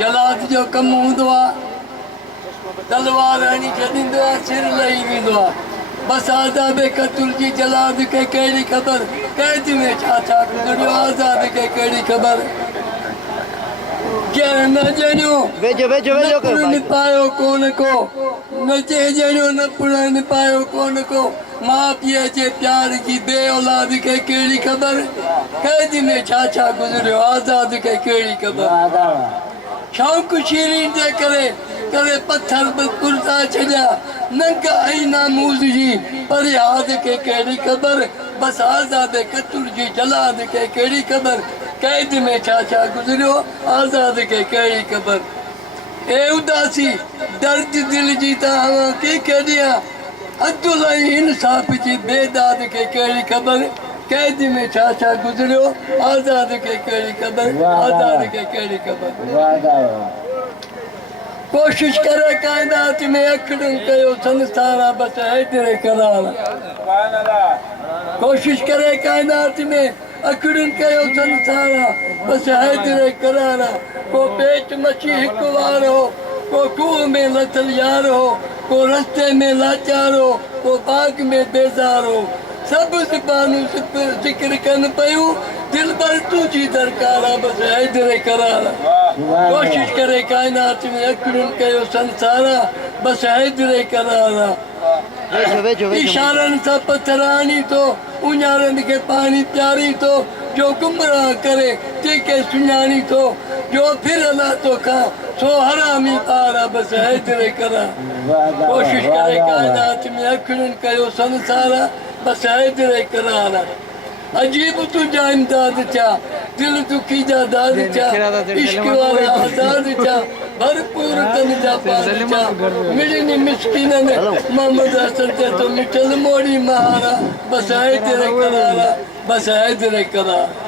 जलाद जो कम हूंदो आहे तलवार हणी छॾींदो आहे सिर लही वेंदो आहे बसि आज़ाद क़तल जी जलाद खे कहिड़ी ख़बर कैद में छा छा गुज़रियो आज़ाद खे कहिड़ी ख़बर जंहिं न ॼणियो न पायो कोन को न ॼणियो न पुणन पायो कोन को माउ पीउ जे प्यार जी बे औलाद खे कहिड़ी ख़बर कैद में छा छा गुज़रियो आज़ाद खे कहिड़ी ख़बर शौक़ शीरीन जे करे पत्थर बि पुरता छॾिया नंग ऐं नामूज़ जी फरियाद खे कहिड़ी ख़बर बसि आज़ाद क़तल जी जलाद खे कहिड़ी ख़बर कैद में छा छा गुज़रियो आज़ाद खे कहिड़ी ख़बर ए उदासी दर्द दिल जी तव्हां कंहिंखे ॾियां अदुल ऐं इंसाफ़ जी बेदाद खे कहिड़ी ख़बर कैद में छा छा गुज़रियो आज़ाद खे कहिड़ी ख़बर आज़ाद खे कहिड़ी ख़बर कोशिश करे काइनात में अखड़न कयो संसारा बसि हैदरे करार कोशिश करे काइनात में अखड़न कयो संसारा बसि हैदरे करार को पेट मछी हिकु वार हो को खूह में लथल यार हो को रस्ते में लाचार हो को बाग में बेज़ार हो सभु ज़ुबानूं ज़िक्र कनि पयूं दिल भर तुझी दरकार आहे बसि हैदरे करार कोशिश करे काइनात में अखड़न कयो संसारा बसि हैदरे करार इशारनि सां पत्थर आणी थो उञारनि खे पाणी प्यारी थो जो गुमराह करे जेके सुञाणी थो जो फिर अला तोखां सो हरामी ॿार आहे बसि हैदरे करार कोशिश करे काइनात में अखड़न कयो संसारा बसि हैदरे करार अजीब तुझा इमदाद छा दिल दुखी जा दाद छा इश्क वारा आज़ाद छा भरपूर तन जा पाद छा मिलनि मिस्किननि मोहम्मद हसन ते तो मिठल मोड़ी महारा बसि हैदरे करार बसि हैदरे करार